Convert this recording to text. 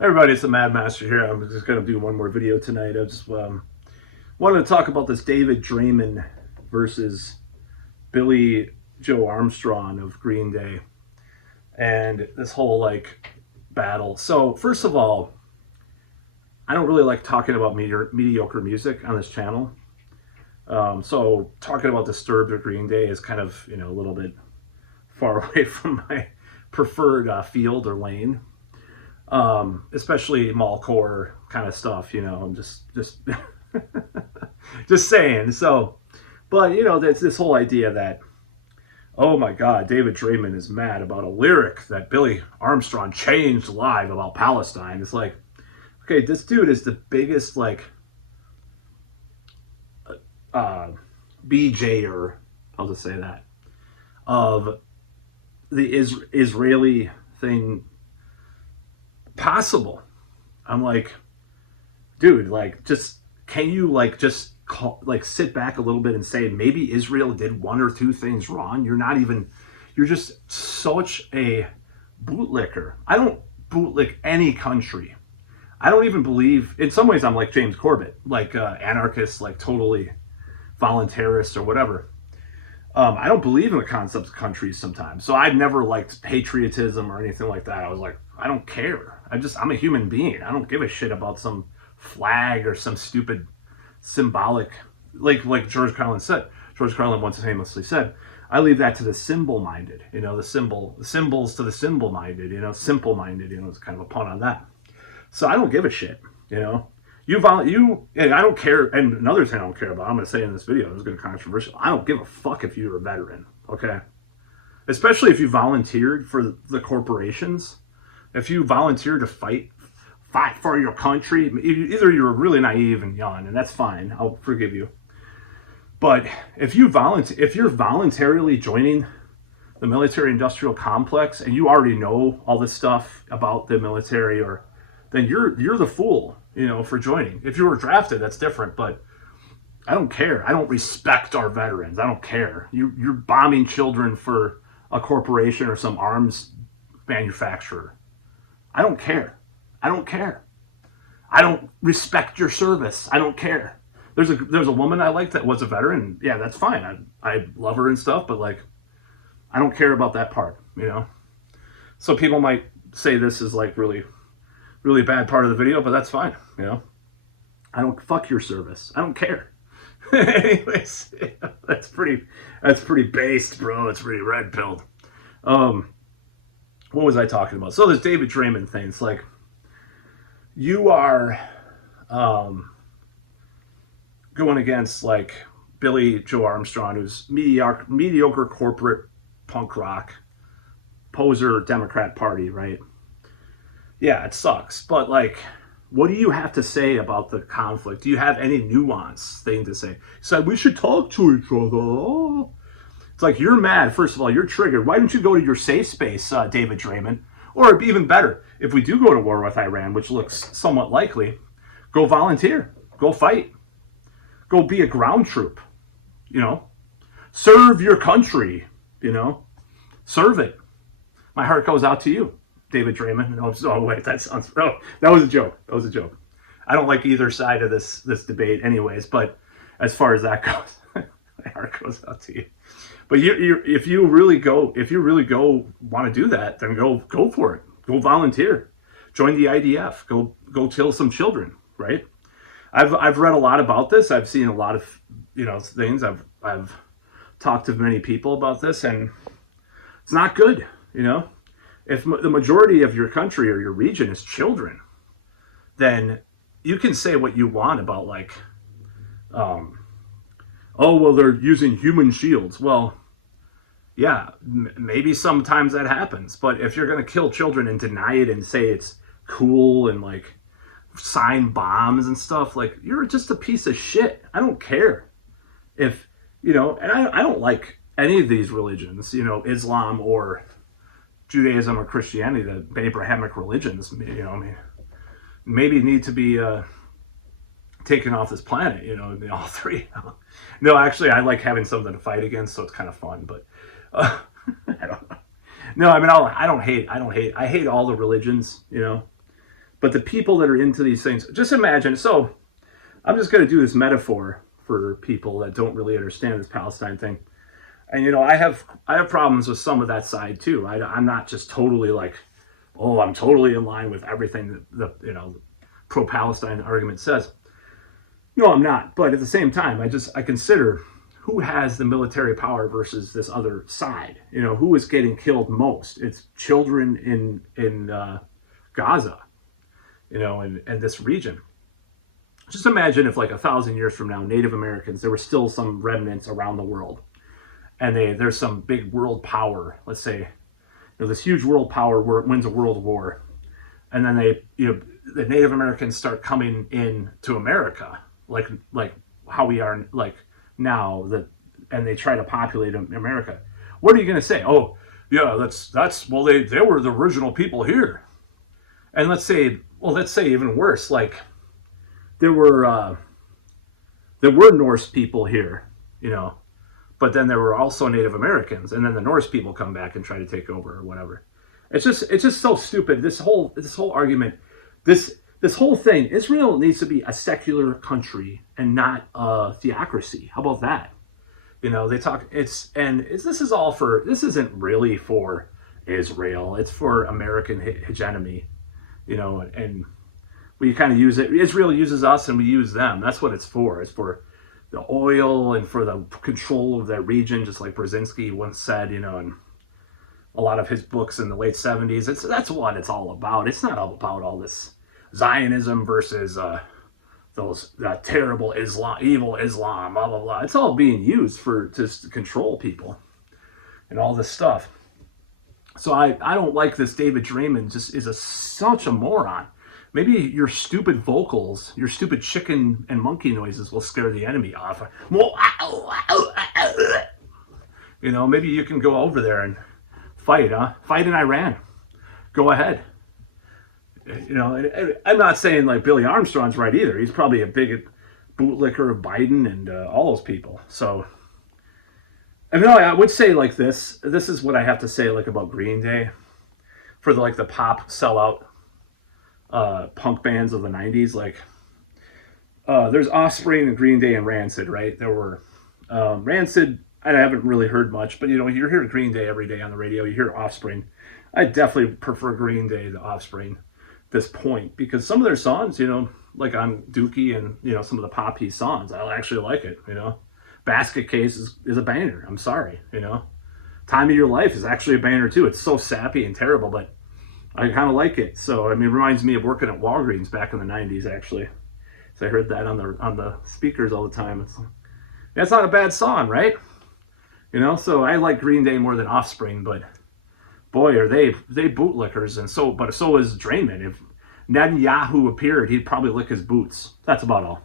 Everybody, it's the Mad Master here. I'm just going to do one more video tonight. I just wanted to talk about this David Draiman versus Billy Joe Armstrong of Green Day and this whole battle. So first of all, I don't really like talking about mediocre music on this channel. So talking about Disturbed or Green Day is kind of, a little bit far away from my preferred field or lane. Especially mallcore kind of stuff, I'm just just saying. So, but there's this whole idea that, oh my God, David Draiman is mad about a lyric that Billy Armstrong changed live about Palestine. It's like, okay, this dude is the biggest BJer, I'll just say that, of the Israeli thing possible. I'm like, dude, just can you just sit back a little bit and say maybe Israel did one or two things wrong? You're just such a bootlicker. I don't bootlick any country. I don't even believe, in some ways I'm like James Corbett, anarchist, totally voluntarist or whatever. I don't believe in the concept of countries sometimes. So I've never liked patriotism or anything like that. I was like, I don't care. I'm a human being. I don't give a shit about some flag or some stupid symbolic, like George Carlin said. George Carlin once famously said, I leave that to the symbol-minded, the symbols to the symbol-minded, simple-minded, it's kind of a pun on that. So I don't give a shit, and I don't care. And another thing I don't care about, I'm going to say in this video, it's going to be controversial. I don't give a fuck if you're a veteran, okay? Especially if you volunteered for the corporations. If you volunteer to fight for your country, either you're really naive and young, and that's fine, I'll forgive you. But if you're voluntarily joining the military-industrial complex and you already know all this stuff about the military, then you're the fool, for joining. If you were drafted, that's different, but I don't care. I don't respect our veterans. I don't care. You're bombing children for a corporation or some arms manufacturer. I don't care. I don't care. I don't respect your service. I don't care. There's a woman I like that was a veteran. Yeah, that's fine. I love her and stuff, but I don't care about that part, So people might say this is really, really bad part of the video, but that's fine, I don't fuck your service. I don't care. Anyways, that's pretty based, bro. It's pretty red pilled. What was I talking about? So this David Draiman thing, it's like you are going against Billy Joe Armstrong, who's mediocre corporate punk rock poser Democrat Party, right? Yeah, it sucks, but what do you have to say about the conflict? Do you have any nuance thing to say? He said we should talk to each other. It's like, you're mad. First of all, you're triggered. Why don't you go to your safe space, David Draiman? Or even better, if we do go to war with Iran, which looks somewhat likely, go volunteer. Go fight. Go be a ground troop. Serve your country. Serve it. My heart goes out to you, David Draiman. Oh, wait, that sounds... Oh, that was a joke. That was a joke. I don't like either side of this debate anyways, but as far as that goes, my heart goes out to you. But if you really go want to do that, then go for it. Go volunteer. Join the IDF. Go kill some children, right? I've read a lot about this. I've seen a lot of things. I've talked to many people about this, and it's not good, If the majority of your country or your region is children, then you can say what you want about oh, well, they're using human shields. Well, yeah, maybe sometimes that happens. But if you're going to kill children and deny it and say it's cool and sign bombs and stuff, you're just a piece of shit. I don't care if, and I don't like any of these religions, Islam or Judaism or Christianity, the Abrahamic religions, maybe need to be taken off this planet, all three. No, actually, I like having something to fight against, so it's kind of fun. But I don't know. No, I mean, I hate all the religions. But the people that are into these things, just imagine. So I'm just going to do this metaphor for people that don't really understand this Palestine thing. And I have problems with some of that side too. I'm not just totally like, oh, I'm totally in line with everything that the pro-Palestine argument says. No, I'm not. But at the same time, I consider who has the military power versus this other side. Who is getting killed most? It's children in Gaza, and this region. Just imagine if, like, 1,000 years from now, Native Americans, there were still some remnants around the world, and there's some big world power. Let's say, this huge world power wins a world war, and then the Native Americans start coming in to America, like how we are like now, and they try to populate America. What are you going to say? Oh, yeah, that's well, they were the original people here. And let's say even worse, like there were Norse people here, but then there were also Native Americans, and then the Norse people come back and try to take over or whatever. It's just so stupid. This whole argument, this whole thing. Israel needs to be a secular country and not a theocracy. How about that? They talk. This isn't really for Israel. It's for American hegemony. And we kind of use it. Israel uses us, and we use them. That's what it's for. It's for the oil and for the control of that region, just like Brzezinski once said. In a lot of his books in the late 70s. That's what it's all about. It's not all about all this Zionism versus those terrible evil Islam, blah blah blah. It's all being used to control people and all this stuff. So I don't like this. David Draiman just is such a moron. Maybe your stupid vocals, your stupid chicken and monkey noises will scare the enemy off. Maybe you can go over there and fight, huh? Fight in Iran. Go ahead. I'm not saying like Billy Armstrong's right either. He's probably a big bootlicker of Biden and all those people. So, I would say like this. This is what I have to say like about Green Day, for the pop sellout punk bands of the 90s. Like, there's Offspring and Green Day and Rancid, right? There were Rancid. I haven't really heard much, but you hear Green Day every day on the radio. You hear Offspring. I definitely prefer Green Day to Offspring at this point, because some of their songs, like on Dookie and some of the poppy songs, I actually like it. Basket Case is a banger. I'm sorry. Time of Your Life is actually a banger too. It's so sappy and terrible, but I kind of like it. So it reminds me of working at Walgreens back in the 90s actually. So I heard that on the speakers all the time. That's not a bad song, right? So I like Green Day more than Offspring, but boy, are they bootlickers. And so is Draiman. If Netanyahu appeared, he'd probably lick his boots. That's about all.